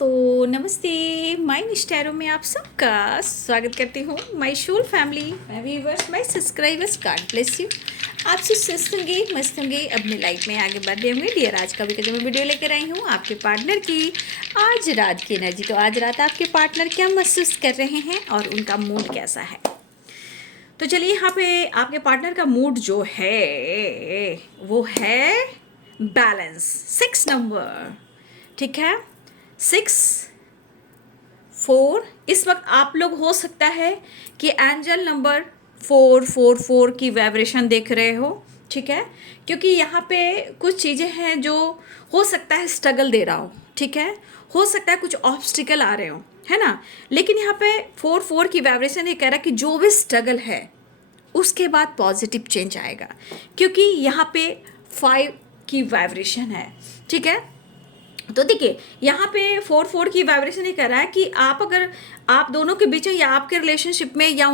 दोस्तों नमस्ते। माय निष्ठैरो में आप सबका स्वागत करती हूँ। My whole family, my viewers, my subscribers, God bless you. आप सब स्वस्थ होंगे, मस्त होंगे, अपनी लाइफ में आगे बढ़ते होंगे। डियर, आज का भी मैं वीडियो लेकर आई हूँ आपके पार्टनर की आज रात की एनर्जी। तो आज रात आपके पार्टनर क्या महसूस कर रहे हैं और उनका मूड कैसा है। तो चलिए, यहाँ पे आपके पार्टनर का मूड जो है वो है बैलेंस। 6 नंबर, ठीक है, 6 4। इस वक्त आप लोग हो सकता है कि एंजल नंबर 444 की वाइब्रेशन देख रहे हो, ठीक है, क्योंकि यहाँ पे कुछ चीज़ें हैं जो हो सकता है स्ट्रगल दे रहा हो, ठीक है, हो सकता है कुछ ऑब्स्टिकल आ रहे हो, है ना। लेकिन यहाँ पे 4 की वाइब्रेशन ये कह रहा है कि जो भी स्ट्रगल है उसके बाद पॉजिटिव चेंज आएगा, क्योंकि यहाँ पे 5 की वाइब्रेशन है, ठीक है। तो देखिए, यहाँ पे 4 की वाइब्रेशन ये कह रहा है कि आप अगर आप दोनों के बीच में या आपके रिलेशनशिप में या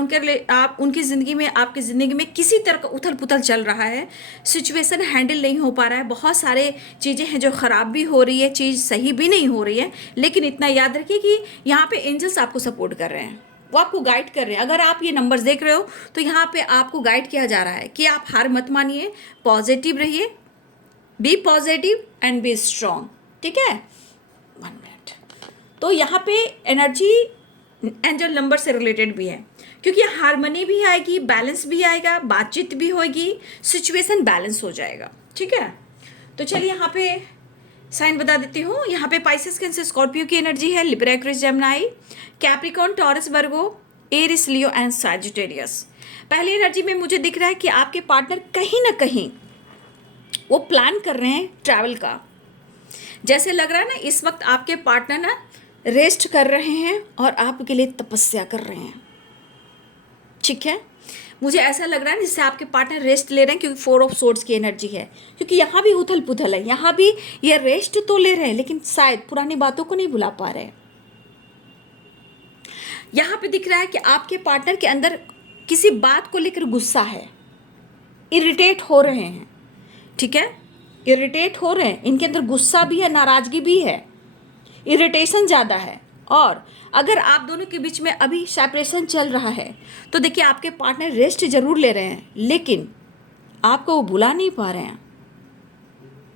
आप उनकी ज़िंदगी में, आपकी ज़िंदगी में किसी तरह का उथल पुथल चल रहा है, सिचुएशन हैंडल नहीं हो पा रहा है, बहुत सारे चीज़ें हैं जो ख़राब भी हो रही है, चीज़ सही भी नहीं हो रही है। लेकिन इतना याद रखिए कि यहाँ पे एंजल्स आपको सपोर्ट कर रहे हैं, वो आपको गाइड कर रहे हैं। अगर आप ये नंबर्स देख रहे हो तो यहाँ पे आपको गाइड किया जा रहा है कि आप हार मत मानिए, पॉजिटिव रहिए, be positive and be strong, ठीक है। 1 मिनट। तो यहाँ पे एनर्जी एंजल नंबर से रिलेटेड भी है, क्योंकि हारमनी भी आएगी, बैलेंस भी आएगा, बातचीत भी होगी, सिचुएशन बैलेंस हो जाएगा, ठीक है। तो चलिए, यहाँ पे साइन बता देती हूँ। यहाँ पे पाइसेस, कैंसर, स्कॉर्पियो की एनर्जी है, Libra, Aquarius, Gemini, Capricorn, Taurus, Virgo, Aries, Leo and Sagittarius. पहली एनर्जी में मुझे दिख रहा है कि आपके पार्टनर कहीं ना कहीं वो प्लान कर रहे हैं ट्रैवल का। जैसे लग रहा है ना, इस वक्त आपके पार्टनर ना रेस्ट कर रहे हैं और आपके लिए तपस्या कर रहे हैं, ठीक है। मुझे ऐसा लग रहा है जैसे आपके पार्टनर रेस्ट ले रहे हैं, क्योंकि 4 ऑफ सोर्ड्स की एनर्जी है, क्योंकि यहाँ भी उथल पुथल है, यहाँ भी ये रेस्ट तो ले रहे हैं लेकिन शायद पुरानी बातों को नहीं भुला पा रहे हैं। यहाँ पे दिख रहा है कि आपके पार्टनर के अंदर किसी बात को लेकर गुस्सा है, इरिटेट हो रहे हैं, ठीक है, इरिटेट हो रहे हैं, इनके अंदर गुस्सा भी है, नाराजगी भी है, इरिटेशन ज़्यादा है। और अगर आप दोनों के बीच में अभी सेपरेशन चल रहा है तो देखिए, आपके पार्टनर रेस्ट जरूर ले रहे हैं लेकिन आपको वो भुला नहीं पा रहे हैं,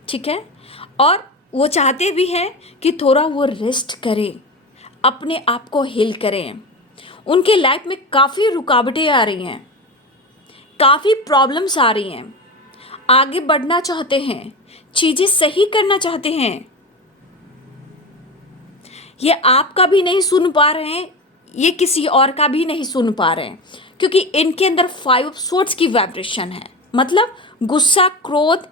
ठीक है। और वो चाहते भी हैं कि थोड़ा वो रेस्ट करें, अपने आप को हील करें। उनके लाइफ में काफ़ी रुकावटें आ रही हैं, काफ़ी प्रॉब्लम्स आ रही हैं, आगे बढ़ना चाहते हैं, चीज़ें सही करना चाहते हैं। ये आपका भी नहीं सुन पा रहे हैं, ये किसी और का भी नहीं सुन पा रहे हैं, क्योंकि इनके अंदर 5 ऑफ सोर्ड्स की वाइब्रेशन है। मतलब गुस्सा, क्रोध,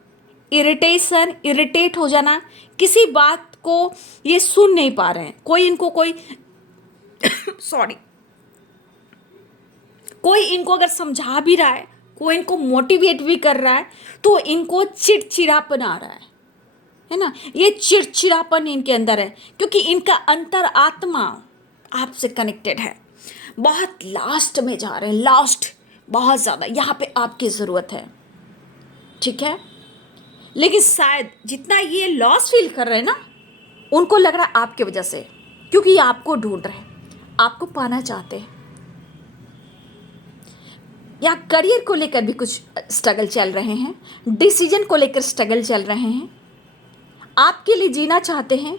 इरिटेशन, इरिटेट हो जाना, किसी बात को ये सुन नहीं पा रहे हैं। कोई इनको कोई सॉरी कोई इनको अगर समझा भी रहा है, कोई इनको मोटिवेट भी कर रहा है, तो इनको चिड़चिड़ापन आ रहा है ना। ये चिड़चिड़ापन इनके अंदर है, क्योंकि इनका अंतर आत्मा आपसे कनेक्टेड है। बहुत लास्ट में जा रहे हैं, लास्ट बहुत ज़्यादा यहाँ पे आपकी ज़रूरत है, ठीक है। लेकिन शायद जितना ये लॉस फील कर रहे हैं ना, उनको लग रहा है आपकी वजह से, क्योंकि ये आपको ढूंढ रहे हैं, आपको पाना चाहते हैं। या करियर को लेकर भी कुछ स्ट्रगल चल रहे हैं, डिसीजन को लेकर स्ट्रगल चल रहे हैं, आपके लिए जीना चाहते हैं,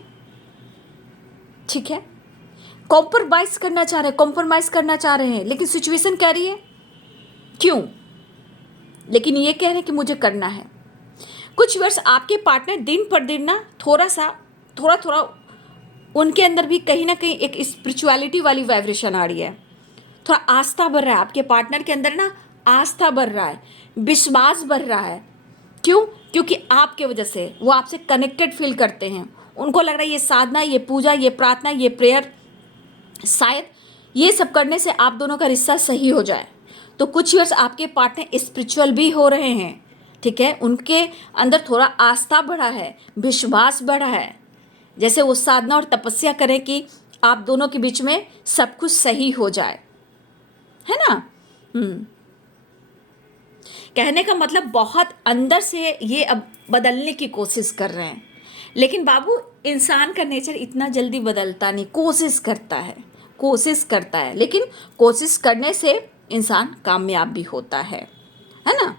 ठीक है। कॉम्प्रोमाइज करना चाह रहे हैं, कॉम्प्रोमाइज करना चाह रहे हैं, लेकिन सिचुएशन कह रही है क्यों, लेकिन ये कह रहे हैं कि मुझे करना है। कुछ वर्ष आपके पार्टनर दिन पर दिन ना थोड़ा थोड़ा उनके अंदर भी कहीं ना कहीं एक स्पिरिचुअलिटी वाली वाइब्रेशन आ रही है। थोड़ा आस्था बढ़ रहा है आपके पार्टनर के अंदर ना, आस्था बढ़ रहा है, विश्वास बढ़ रहा है। क्यों? क्योंकि आपके वजह से वो आपसे कनेक्टेड फील करते हैं। उनको लग रहा है ये साधना, ये पूजा, ये प्रार्थना, ये प्रेयर, शायद ये सब करने से आप दोनों का रिश्ता सही हो जाए। तो कुछ इयर्स आपके पार्टनर स्पिरिचुअल भी हो रहे हैं, ठीक है। उनके अंदर थोड़ा आस्था बढ़ा है, विश्वास बढ़ा है, जैसे वो साधना और तपस्या करें कि आप दोनों के बीच में सब कुछ सही हो जाए, है ना। कहने का मतलब बहुत अंदर से ये अब बदलने की कोशिश कर रहे हैं, लेकिन बाबू इंसान का नेचर इतना जल्दी बदलता नहीं, कोशिश करता है, लेकिन कोशिश करने से इंसान कामयाब भी होता है ना।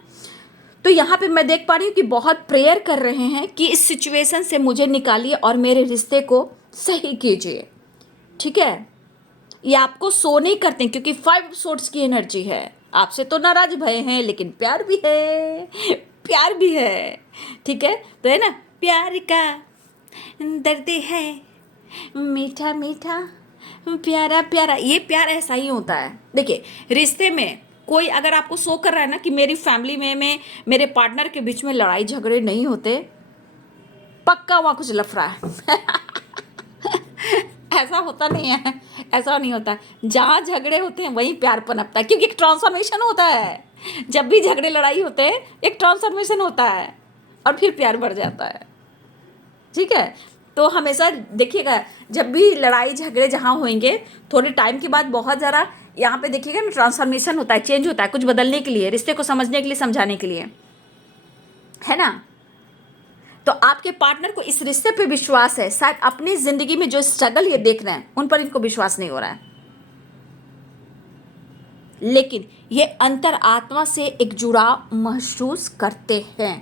तो यहाँ पे मैं देख पा रही हूँ कि बहुत प्रेयर कर रहे हैं कि इस सिचुएशन से मुझे निकालिए और मेरे रिश्ते को सही कीजिए, ठीक है। ये आपको सो नहीं करते क्योंकि 5 सोर्स की एनर्जी है। आपसे तो नाराज भय हैं लेकिन प्यार भी है, प्यार भी है, ठीक है। तो है ना, प्यार का दर्द है मीठा मीठा प्यारा प्यारा, ये प्यार ऐसा ही होता है। देखिए रिश्ते में कोई अगर आपको शो कर रहा है ना कि मेरी फैमिली में मेरे पार्टनर के बीच में लड़ाई झगड़े नहीं होते, पक्का वहाँ कुछ लफड़ा है। ऐसा होता नहीं है, ऐसा नहीं होता। जहाँ झगड़े होते हैं वहीं प्यार पनपता है, क्योंकि एक ट्रांसफॉर्मेशन होता है। जब भी झगड़े लड़ाई होते हैं एक ट्रांसफॉर्मेशन होता है और फिर प्यार बढ़ जाता है, ठीक है। तो हमेशा देखिएगा जब भी लड़ाई झगड़े जहाँ होंगे थोड़े टाइम के बाद बहुत ज़्यादा यहाँ पे देखिएगा ना ट्रांसफॉर्मेशन होता है, चेंज होता है, कुछ बदलने के लिए, रिश्ते को समझने के लिए, समझाने के लिए, है ना। तो आपके पार्टनर को इस रिश्ते पे विश्वास है, शायद अपनी ज़िंदगी में जो स्ट्रगल ये देख रहे हैं उन पर इनको विश्वास नहीं हो रहा है, लेकिन ये अंतर आत्मा से एक जुड़ाव महसूस करते हैं।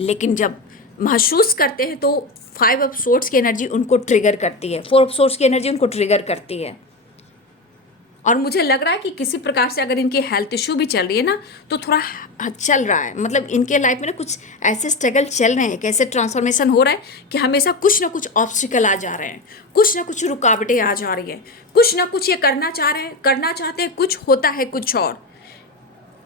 लेकिन जब महसूस करते हैं तो 5 ऑफ सोर्ड्स की एनर्जी उनको ट्रिगर करती है, 4 ऑफ सोर्ड्स की एनर्जी उनको ट्रिगर करती है। और मुझे लग रहा है कि किसी प्रकार से अगर इनकी हेल्थ इशू भी चल रही है ना तो थोड़ा चल रहा है, मतलब इनके लाइफ में ना कुछ ऐसे स्ट्रगल चल रहे हैं, कैसे ट्रांसफॉर्मेशन हो रहा है कि हमेशा कुछ ना कुछ ऑब्स्टिकल आ जा रहे हैं, कुछ ना कुछ रुकावटें आ जा रही हैं, कुछ ना कुछ ये करना चाह रहे हैं, करना चाहते हैं, कुछ होता है कुछ और।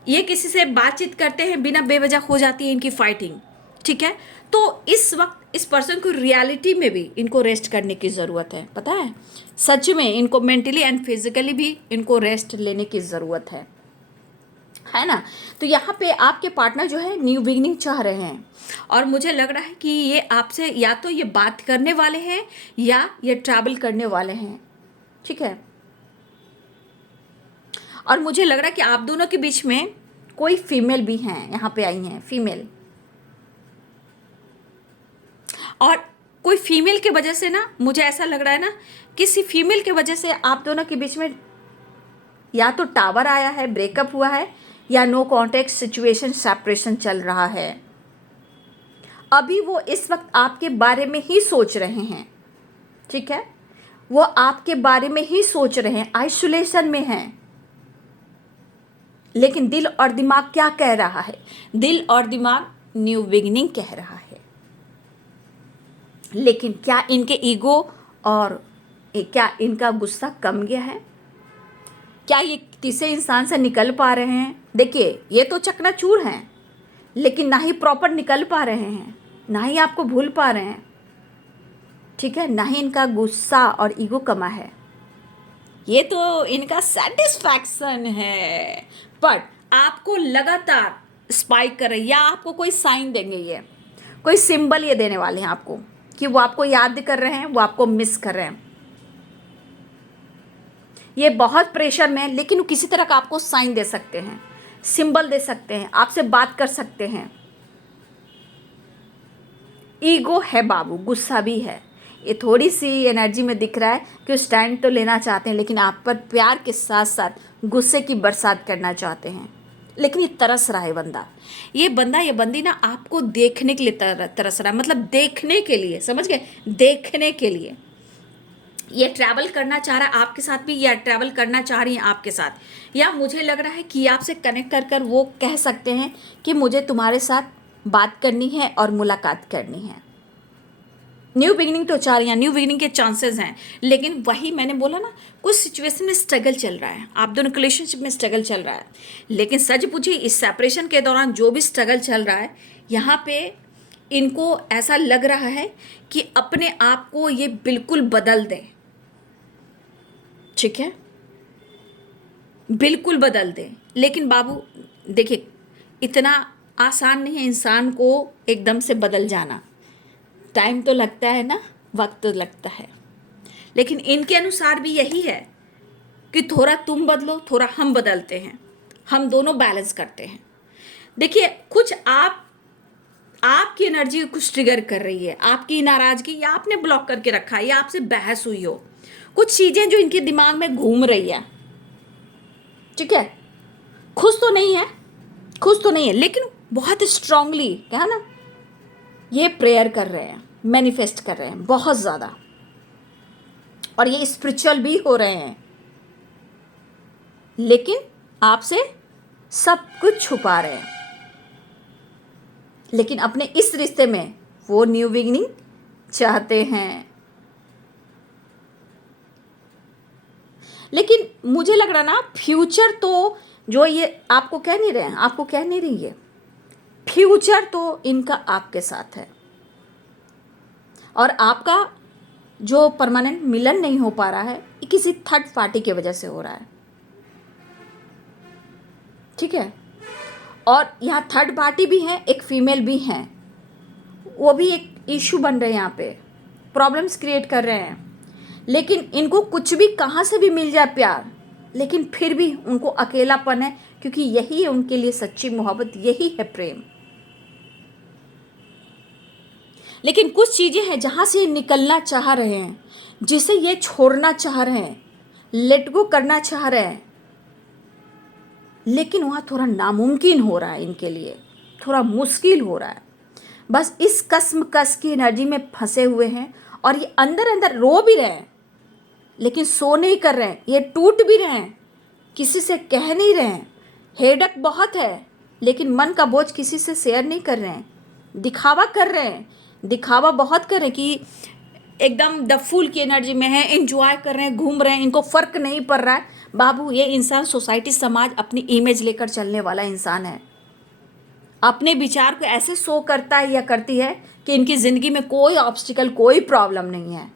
ये किसी से बातचीत करते हैं बिना बेवजह हो जाती है इनकी फाइटिंग, ठीक है। तो इस वक्त इस पर्सन को रियलिटी में भी इनको रेस्ट करने की ज़रूरत है, पता है, सच में इनको मेंटली एंड फिजिकली भी इनको रेस्ट लेने की ज़रूरत है ना। तो यहाँ पे आपके पार्टनर जो है न्यू बिगिनिंग चाह रहे हैं और मुझे लग रहा है कि ये आपसे या तो ये बात करने वाले हैं या ये ट्रैवल करने वाले हैं, ठीक है। और मुझे लग रहा है कि आप दोनों के बीच में कोई फीमेल भी हैं, यहाँ पे आई हैं फीमेल, और कोई फीमेल की वजह से ना मुझे ऐसा लग रहा है ना किसी फीमेल की वजह से आप दोनों के बीच में या तो टावर आया है, ब्रेकअप हुआ है, या नो कॉन्टेक्ट सिचुएशन, सेपरेशन चल रहा है। अभी वो इस वक्त आपके बारे में ही सोच रहे हैं, ठीक है, वो आपके बारे में ही सोच रहे हैं, आइसोलेशन में हैं। लेकिन दिल और दिमाग क्या कह रहा है? दिल और दिमाग न्यू बिगिनिंग कह रहा है। लेकिन क्या इनके ईगो और क्या इनका गुस्सा कम गया है? क्या ये तीसरे इंसान से निकल पा रहे हैं? देखिए ये तो चकनाचूर हैं, लेकिन ना ही प्रॉपर निकल पा रहे हैं, ना ही आपको भूल पा रहे हैं, ठीक है, ना ही इनका गुस्सा और ईगो कमा है। ये तो इनका सेटिस्फैक्शन है, बट आपको लगातार स्पाइक कर रही है, या आपको कोई साइन देंगे, ये कोई सिंबल ये देने वाले हैं आपको कि वो आपको याद कर रहे हैं, वो आपको मिस कर रहे हैं। ये बहुत प्रेशर में है, लेकिन वो किसी तरह का आपको साइन दे सकते हैं, सिंबल दे सकते हैं, आपसे बात कर सकते हैं। ईगो है बाबू, गुस्सा भी है, ये थोड़ी सी एनर्जी में दिख रहा है कि वो स्टैंड तो लेना चाहते हैं, लेकिन आप पर प्यार के साथ साथ गुस्से की बरसात करना चाहते हैं। लेकिन ये तरस रहा है बंदा, ये बंदा ये बंदी ना आपको देखने के लिए तरस रहा है, मतलब देखने के लिए, समझ गए, देखने के लिए ये ट्रैवल करना चाह रहा है आपके साथ भी, या ट्रैवल करना चाह रही हैं आपके साथ, या मुझे लग रहा है कि आपसे कनेक्ट कर कर वो कह सकते हैं कि मुझे तुम्हारे साथ बात करनी है और मुलाकात करनी है। न्यू बिगिनिंग तो चाह रही हैं, न्यू बिगिनिंग के चांसेस हैं, लेकिन वही मैंने बोला ना कुछ सिचुएशन में स्ट्रगल चल रहा है, आप दोनों रिलेशनशिप में स्ट्रगल चल रहा है। लेकिन सच पूछिए इस सेपरेशन के दौरान जो भी स्ट्रगल चल रहा है, यहाँ पे इनको ऐसा लग रहा है कि अपने आप को ये बिल्कुल बदल दें, ठीक है, बिल्कुल बदल दें। लेकिन बाबू देखिए इतना आसान नहीं है इंसान को एकदम से बदल जाना, टाइम तो लगता है ना, वक्त तो लगता है। लेकिन इनके अनुसार भी यही है कि थोड़ा तुम बदलो, थोड़ा हम बदलते हैं, हम दोनों बैलेंस करते हैं। देखिए कुछ आप आपकी एनर्जी कुछ ट्रिगर कर रही है, आपकी नाराजगी या आपने ब्लॉक करके रखा है या आपसे बहस हुई हो, कुछ चीजें जो इनके दिमाग में घूम रही है, ठीक है। खुश तो नहीं है, खुश तो नहीं है, लेकिन बहुत स्ट्रांगली क्या ना ये प्रेयर कर रहे हैं, मैनिफेस्ट कर रहे हैं बहुत ज्यादा, और ये स्पिरिचुअल भी हो रहे हैं, लेकिन आपसे सब कुछ छुपा रहे हैं। लेकिन अपने इस रिश्ते में वो न्यू बिगिनिंग चाहते हैं। लेकिन मुझे लग रहा ना फ्यूचर तो जो ये आपको कह नहीं रहे हैं, आपको कह नहीं रही है, फ्यूचर तो इनका आपके साथ है, और आपका जो परमानेंट मिलन नहीं हो पा रहा है ये किसी थर्ड पार्टी की वजह से हो रहा है, ठीक है। और यहाँ थर्ड पार्टी भी है, एक फीमेल भी है, वो भी एक इशू बन रहे हैं, यहाँ पे प्रॉब्लम्स क्रिएट कर रहे हैं। लेकिन इनको कुछ भी कहाँ से भी मिल जाए प्यार, लेकिन फिर भी उनको अकेलापन है, क्योंकि यही है उनके लिए सच्ची मोहब्बत, यही है प्रेम। लेकिन कुछ चीज़ें हैं जहाँ से ये निकलना चाह रहे हैं, जिसे ये छोड़ना चाह रहे हैं, लेट गो करना चाह रहे हैं, लेकिन वहाँ थोड़ा नामुमकिन हो रहा है इनके लिए, थोड़ा मुश्किल हो रहा है। बस इस कस की एनर्जी में फंसे हुए हैं, और ये अंदर अंदर रो भी रहे हैं, लेकिन सो नहीं कर रहे हैं, ये टूट भी रहे हैं, किसी से कह नहीं रहे हैं, हेडक बहुत है, लेकिन मन का बोझ किसी से शेयर नहीं कर रहे हैं, दिखावा कर रहे हैं, दिखावा बहुत कर रहे हैं कि एकदम द फुल की एनर्जी में है, एंजॉय कर रहे हैं, घूम रहे हैं, इनको फ़र्क नहीं पड़ रहा है। बाबू, ये इंसान सोसाइटी समाज अपनी इमेज लेकर चलने वाला इंसान है, अपने विचार को ऐसे शो करता है या करती है कि इनकी ज़िंदगी में कोई ऑब्स्टिकल, कोई प्रॉब्लम नहीं है।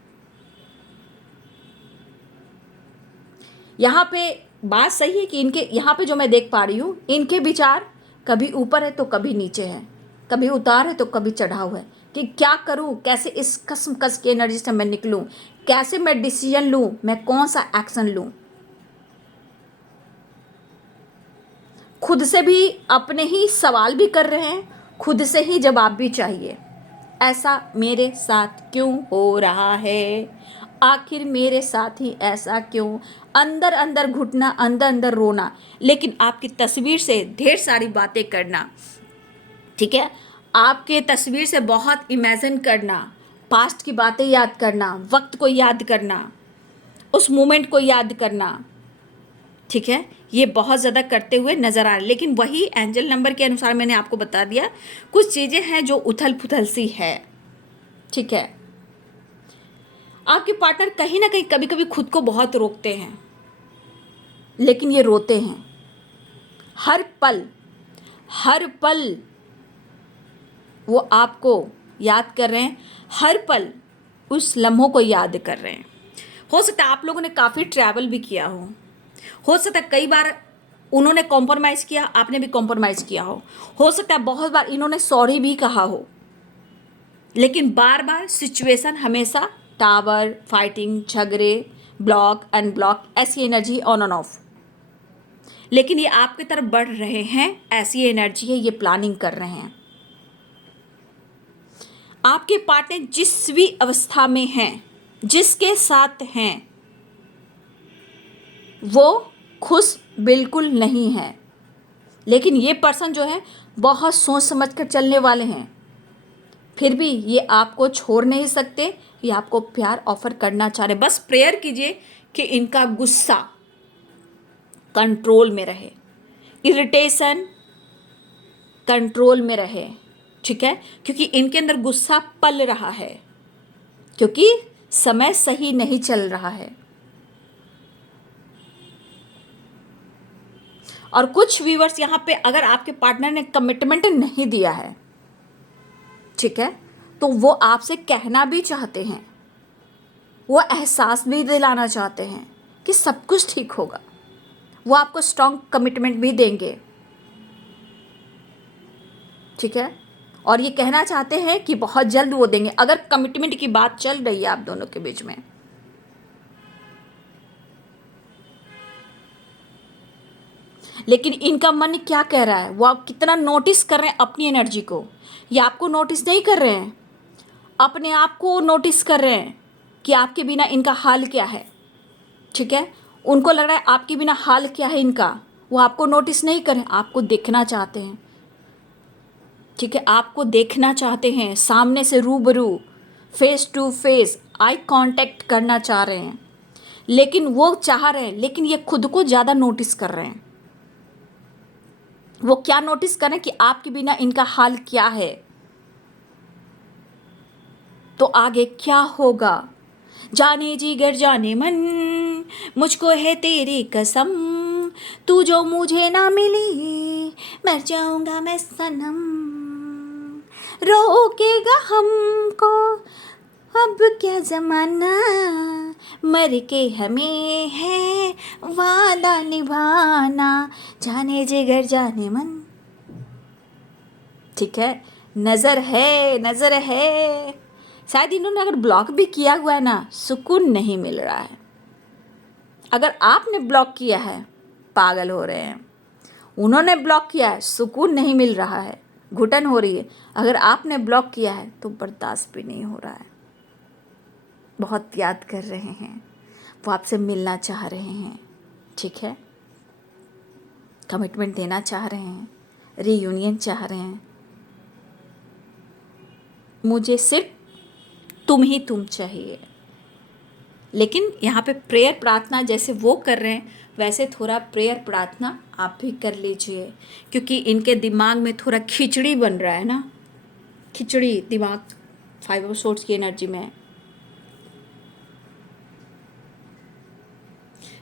यहाँ पे बात सही है कि इनके यहाँ पे जो मैं देख पा रही हूँ, इनके विचार कभी ऊपर है तो कभी नीचे है, कभी उतार है तो कभी चढ़ाव है, कि क्या करूँ, कैसे इस कस की एनर्जी से मैं निकलूँ, कैसे मैं डिसीजन लूँ, मैं कौन सा एक्शन लूँ। खुद से भी अपने ही सवाल भी कर रहे हैं, खुद से ही जवाब भी चाहिए। ऐसा मेरे साथ क्यों हो रहा है, आखिर मेरे साथ ही ऐसा क्यों, अंदर अंदर घुटना, अंदर अंदर रोना, लेकिन आपकी तस्वीर से ढेर सारी बातें करना, ठीक है। आपके तस्वीर से बहुत इमेजिन करना, पास्ट की बातें याद करना, वक्त को याद करना, उस मोमेंट को याद करना, ठीक है, ये बहुत ज़्यादा करते हुए नज़र आ रहे। लेकिन वही एंजल नंबर के अनुसार मैंने आपको बता दिया, कुछ चीज़ें हैं जो उथल पुथल सी है, ठीक है। आपके पार्टनर कहीं ना कहीं कभी कभी खुद को बहुत रोकते हैं, लेकिन ये रोते हैं हर पल, हर पल वो आपको याद कर रहे हैं, हर पल उस लम्हों को याद कर रहे हैं। हो सकता है आप लोगों ने काफ़ी ट्रैवल भी किया हो सकता है कई बार उन्होंने कॉम्प्रोमाइज़ किया, आपने भी कॉम्प्रोमाइज़ किया हो सकता है बहुत बार इन्होंने सॉरी भी कहा हो, लेकिन बार बार सिचुएशन हमेशा टावर, फाइटिंग, झगड़े, ब्लॉक अनब्लॉक, ऐसी एनर्जी ऑन एंड ऑफ। लेकिन ये आपकी तरफ बढ़ रहे हैं, ऐसी एनर्जी है, ये प्लानिंग कर रहे हैं। आपके पार्टनर जिस भी अवस्था में हैं, जिसके साथ हैं, वो खुश बिल्कुल नहीं है। लेकिन ये पर्सन जो है बहुत सोच समझ कर चलने वाले हैं, फिर भी ये आपको छोड़ नहीं सकते, ये आपको प्यार ऑफर करना चाह रहे। बस प्रेयर कीजिए कि इनका गुस्सा कंट्रोल में रहे, इरिटेशन कंट्रोल में रहे, ठीक है, क्योंकि इनके अंदर गुस्सा पल रहा है, क्योंकि समय सही नहीं चल रहा है। और कुछ व्यूअर्स यहाँ पे अगर आपके पार्टनर ने कमिटमेंट नहीं दिया है, ठीक है, तो वो आपसे कहना भी चाहते हैं, वो एहसास भी दिलाना चाहते हैं कि सब कुछ ठीक होगा, वो आपको स्ट्रॉन्ग कमिटमेंट भी देंगे, ठीक है। और ये कहना चाहते हैं कि बहुत जल्द वो देंगे, अगर कमिटमेंट की बात चल रही है आप दोनों के बीच में। लेकिन इनका मन क्या कह रहा है, वो आप कितना नोटिस कर रहे हैं अपनी एनर्जी को, ये आपको नोटिस नहीं कर रहे हैं, अपने आप को नोटिस कर रहे हैं कि आपके बिना इनका हाल क्या है। ठीक है, उनको लग रहा है आपके बिना हाल क्या है इनका, वो आपको नोटिस नहीं करें, आपको देखना चाहते हैं। ठीक है, आपको देखना चाहते हैं, सामने से रूबरू, face to face eye contact करना चाह रहे हैं। लेकिन वो चाह रहे हैं, लेकिन ये खुद को ज़्यादा नोटिस कर रहे हैं। वो क्या नोटिस करें कि आपके बिना इनका हाल क्या है, तो आगे क्या होगा। जाने जिगर जाने मन, मुझको है तेरी कसम, तू जो मुझे ना मिली, मर जाऊंगा मैं सनम। रोकेगा हमको अब क्या जमाना, मर के हमें है वादा निभाना, जाने जिगर जाने मन। ठीक है, नज़र है, नज़र है। शायद इन्होंने अगर ब्लॉक भी किया हुआ है ना, सुकून नहीं मिल रहा है। अगर आपने ब्लॉक किया है, पागल हो रहे हैं। उन्होंने ब्लॉक किया है, सुकून नहीं मिल रहा है, घुटन हो रही है। अगर आपने ब्लॉक किया है तो बर्दाश्त भी नहीं हो रहा है, बहुत याद कर रहे हैं, वो आपसे मिलना चाह रहे हैं। ठीक है, कमिटमेंट देना चाह रहे हैं, रीयूनियन चाह रहे हैं। मुझे सिर्फ तुम ही तुम चाहिए। लेकिन यहाँ पे प्रेयर प्रार्थना जैसे वो कर रहे हैं, वैसे थोड़ा प्रेयर प्रार्थना आप भी कर लीजिए, क्योंकि इनके दिमाग में थोड़ा खिचड़ी बन रहा है ना, खिचड़ी दिमाग 5 ऑफ सोर्ड्स की एनर्जी में।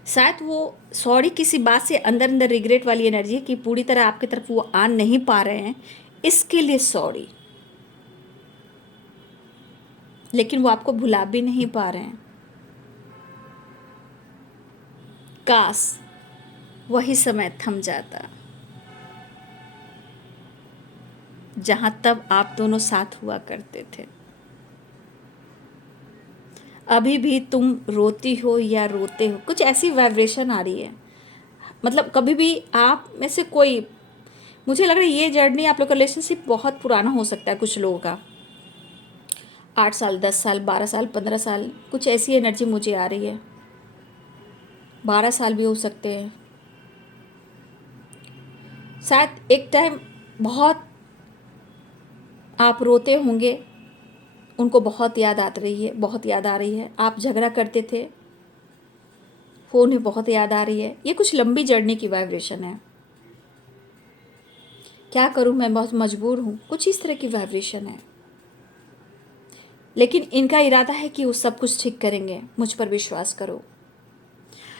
शायद वो सॉरी किसी बात से अंदर अंदर रिग्रेट वाली एनर्जी है कि पूरी तरह आपकी तरफ वो आ नहीं पा रहे हैं, इसके लिए सॉरी। लेकिन वो आपको भुला भी नहीं पा रहे हैं। काश वही समय थम जाता जहां तब आप दोनों साथ हुआ करते थे। अभी भी तुम रोती हो या रोते हो, कुछ ऐसी वाइब्रेशन आ रही है। मतलब कभी भी आप में से कोई, मुझे लग रहा है ये जर्नी आप लोग का रिलेशनशिप बहुत पुराना हो सकता है। कुछ लोगों का 8 साल, 10 साल, 12 साल, 15 साल, कुछ ऐसी एनर्जी मुझे आ रही है। 12 साल भी हो सकते हैं। शायद एक टाइम बहुत आप रोते होंगे, उनको बहुत याद आ रही है, बहुत याद आ रही है। आप झगड़ा करते थे, वो उन्हें बहुत याद आ रही है। ये कुछ लंबी जर्नी की वाइब्रेशन है। क्या करूं, मैं बहुत मजबूर हूं, कुछ इस तरह की वाइब्रेशन है। लेकिन इनका इरादा है कि वो सब कुछ ठीक करेंगे, मुझ पर विश्वास करो।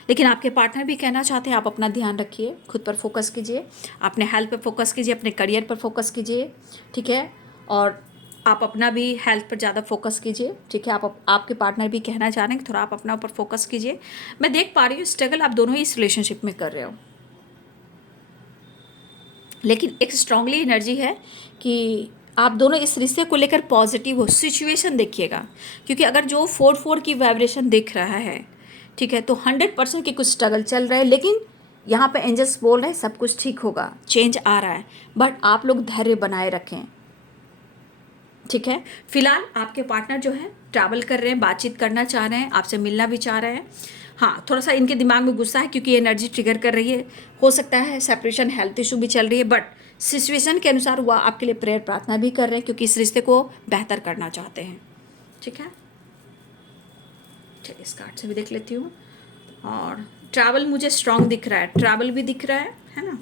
लेकिन आपके पार्टनर भी कहना चाहते हैं आप अपना ध्यान रखिए, खुद पर फोकस कीजिए, अपने हेल्थ पर फोकस कीजिए, अपने करियर पर फोकस कीजिए। ठीक है, और आप अपना भी हेल्थ पर ज़्यादा फोकस कीजिए। ठीक है, आपके पार्टनर भी कहना चाह रहे हैं कि थोड़ा आप अपना ऊपर फोकस कीजिए। मैं देख पा रही हूँ स्ट्रगल आप दोनों ही इस रिलेशनशिप में कर रहे हो, लेकिन एक स्ट्रांगली एनर्जी है कि आप दोनों इस रिश्ते को लेकर पॉजिटिव हो। सिचुएशन देखिएगा, क्योंकि अगर जो 4-4 की वाइब्रेशन दिख रहा है, ठीक है, तो 100% की कुछ स्ट्रगल चल रहा है। लेकिन यहाँ पे एंजल्स बोल रहे हैं सब कुछ ठीक होगा, चेंज आ रहा है, बट आप लोग धैर्य बनाए रखें। ठीक है, फिलहाल आपके पार्टनर जो है ट्रैवल कर रहे हैं, बातचीत करना चाह रहे हैं, आपसे मिलना भी चाह रहे हैं। हाँ, थोड़ा सा इनके दिमाग में गुस्सा है क्योंकि एनर्जी ट्रिगर कर रही है। हो सकता है सेपरेशन, हेल्थ इशू भी चल रही है, बट सिचुएशन के अनुसार वो आपके लिए प्रेयर प्रार्थना भी कर रहे हैं क्योंकि इस रिश्ते को बेहतर करना चाहते हैं। ठीक है, चलिए इस कार्ड से भी देख लेती हूँ। और ट्रैवल मुझे स्ट्रांग दिख रहा है, ट्रैवल भी दिख रहा है ना,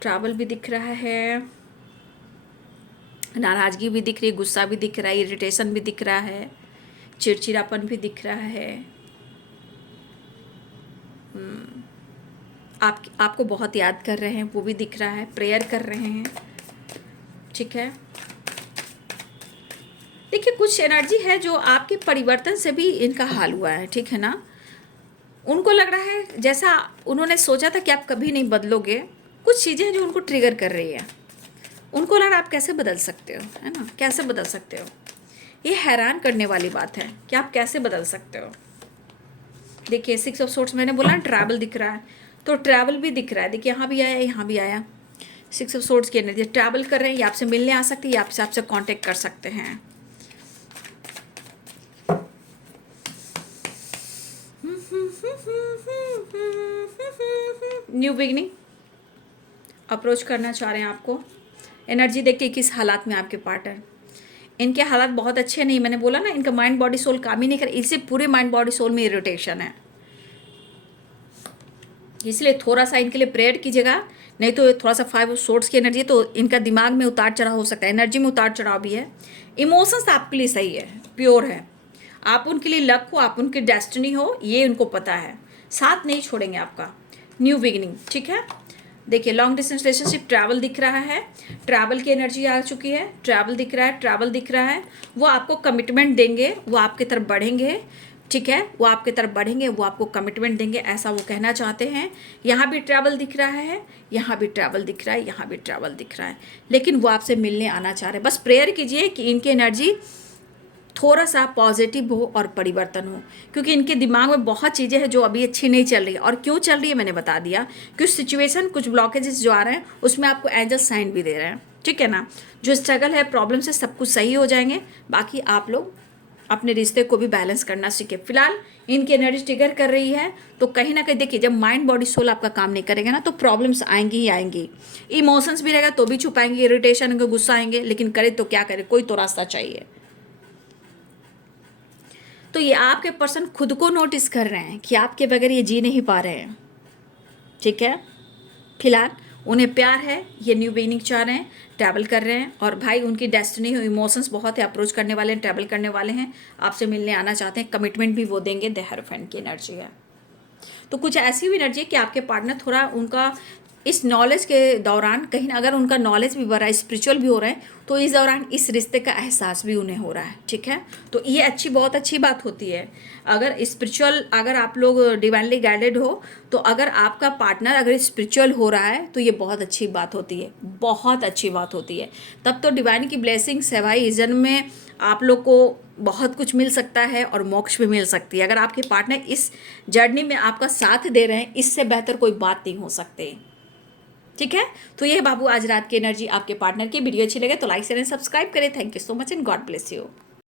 ट्रैवल भी दिख रहा है, नाराज़गी भी दिख रही है, गुस्सा भी दिख रहा है, इरिटेशन भी दिख रहा है, चिड़चिड़ापन भी दिख रहा है। आपको बहुत याद कर रहे हैं, वो भी दिख रहा है, प्रेयर कर रहे हैं। ठीक है, देखिए कुछ एनर्जी है जो आपके परिवर्तन से भी इनका हाल हुआ है। ठीक है ना, उनको लग रहा है जैसा उन्होंने सोचा था कि आप कभी नहीं बदलोगे, कुछ चीज़ें हैं जो उनको ट्रिगर कर रही है। उनको लग रहा है आप कैसे बदल सकते हो, है ना, कैसे बदल सकते हो। ये हैरान करने वाली बात है कि आप कैसे बदल सकते हो। देखिए 6 ऑफ सोर्ड्स, मैंने बोला ट्रैवल दिख रहा है, तो ट्रैवल भी दिख रहा है। देखिए यहाँ भी आया, यहाँ भी आया। 6 ऑफ सोर्ड्स की एनर्जी, ट्रैवल कर रहे हैं, ये आपसे मिलने आ सकती है, आपसे कांटेक्ट कर सकते हैं। न्यू बिगनिंग अप्रोच करना चाह रहे हैं आपको। एनर्जी देखिए किस हालात में आपके पार्टनर, इनके हालात बहुत अच्छे नहीं, मैंने बोला ना इनका माइंड बॉडी सोल काम ही नहीं कर, इससे पूरे माइंड बॉडी सोल में इरिटेशन है, इसलिए थोड़ा सा इनके लिए प्रेयर कीजिएगा। नहीं तो थोड़ा सा 5 ऑफ सोर्ड्स की एनर्जी है, तो इनका दिमाग में उतार चढ़ाव हो सकता है, एनर्जी में उतार चढ़ाव भी है। इमोशंस आपके लिए सही है, प्योर है, आप उनके लिए लक हो, आप उनकी डेस्टिनी हो, ये उनको पता है, साथ नहीं छोड़ेंगे आपका। न्यू बिगिनिंग, ठीक है। देखिए लॉन्ग डिस्टेंस रिलेशनशिप, ट्रैवल दिख रहा है, ट्रैवल की एनर्जी आ चुकी है, ट्रैवल दिख रहा है, ट्रैवल दिख रहा है, वो आपको कमिटमेंट देंगे, वो आपकी तरफ बढ़ेंगे, ठीक है, वो आपकी तरफ बढ़ेंगे, वो आपको कमिटमेंट देंगे, ऐसा वो कहना चाहते हैं। यहाँ भी ट्रैवल दिख रहा है, यहाँ भी ट्रैवल दिख रहा है, यहाँ भी ट्रैवल दिख रहा है, लेकिन वो आपसे मिलने आना चाह रहे हैं। बस प्रेयर कीजिए कि इनकी एनर्जी थोड़ा सा पॉजिटिव हो और परिवर्तन हो, क्योंकि इनके दिमाग में बहुत चीज़ें हैं जो अभी अच्छी नहीं चल रही है। और क्यों चल रही है मैंने बता दिया, कुछ सिचुएशन, कुछ ब्लॉकेजेस जो आ रहे हैं उसमें आपको एंजल साइन भी दे रहे हैं, ठीक है ना। जो स्ट्रगल है, प्रॉब्लम से सब कुछ सही हो जाएंगे, बाकी आप लोग अपने रिश्ते को भी बैलेंस करना सीखे। फिलहाल इनकी एनर्जी ट्रिगर कर रही है, तो कहीं ना कहीं देखिए जब माइंड बॉडी सोल आपका काम नहीं करेगा ना, तो प्रॉब्लम्स आएंगी ही आएंगी। इमोशंस भी रहेगा तो भी छुपाएंगे, इरिटेशन होंगे, गुस्सा आएंगे, लेकिन करे तो क्या करे, कोई तो रास्ता चाहिए। तो ये आपके पर्सन खुद को नोटिस कर रहे हैं कि आपके बगैर ये जी नहीं पा रहे हैं, ठीक है। फिलहाल उन्हें प्यार है, ये न्यू बिगिनिंग चाह रहे हैं, ट्रैवल कर रहे हैं, और भाई उनकी डेस्टिनी हो, इमोशंस बहुत है, अप्रोच करने वाले हैं, ट्रैवल करने वाले हैं, आपसे मिलने आना चाहते हैं, कमिटमेंट भी वो देंगे, द हेरोफेंट की एनर्जी है। तो कुछ ऐसी भी एनर्जी है कि आपके पार्टनर थोड़ा उनका इस नॉलेज के दौरान कहीं ना, अगर उनका नॉलेज भी बढ़ रहा है, स्पिरिचुअल भी हो रहा है, तो इस दौरान इस रिश्ते का एहसास भी उन्हें हो रहा है, ठीक है। तो ये बहुत अच्छी बात होती है। अगर स्पिरिचुअल, अगर आप लोग डिवाइनली गाइडेड हो, तो अगर आपका पार्टनर अगर स्पिरिचुअल हो रहा है, तो ये बहुत अच्छी बात होती है, बहुत अच्छी बात होती है। तब तो डिवाइन की ब्लेसिंग्स है भाई, इस जन्म में आप लोग को बहुत कुछ मिल सकता है और मोक्ष भी मिल सकती है। अगर आपके पार्टनर इस जर्नी में आपका साथ दे रहे हैं, इससे बेहतर कोई बात नहीं हो सकती, ठीक है। तो ये है बाबू आज रात की एनर्जी आपके पार्टनर की। वीडियो अच्छी लगे तो लाइक शेयर एंड सब्सक्राइब करें। Thank you so much and God bless you.